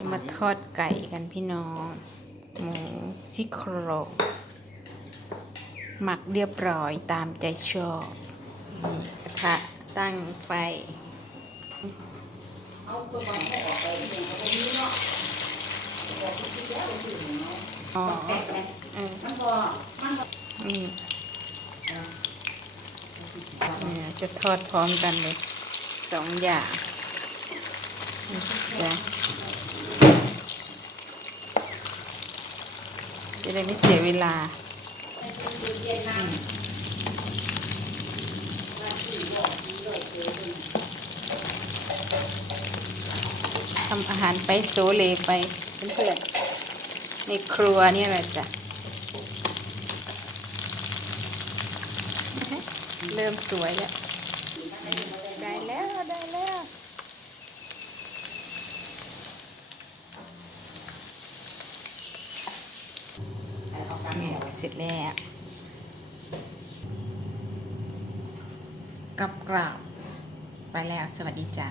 มาทอดไก่กันพี่น้อง หมูซี่โครงหมักเรียบร้อยตามใจชอบอืมกระทะตั้งไฟอ๋อเออมันบ่มันบ่อืมเนี่ยจะทอดพร้อมกันเลยสองอย่างจ้ะ จะได้ไม่เสียเวลาทำอาหารไปโซเลไปเพื่อนๆในครัวนี่แหละจ้ะ เริ่มสวยแล้ว ได้แล้ว ได้แล้ว เนี่ยเสร็จแล้ว กับกราบไปแล้วสวัสดีจ้า